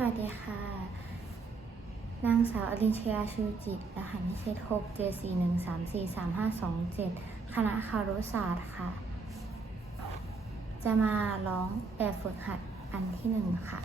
สวัสดีค่ะ นางสาวอรินชยาชูจิตรหัสนิเทศ6 7 4 1 3 4 3 5 2 7คณะคารุศาสตร์ค่ะ จะมาร้องแบบฝึกหัดอันที่1ค่ะ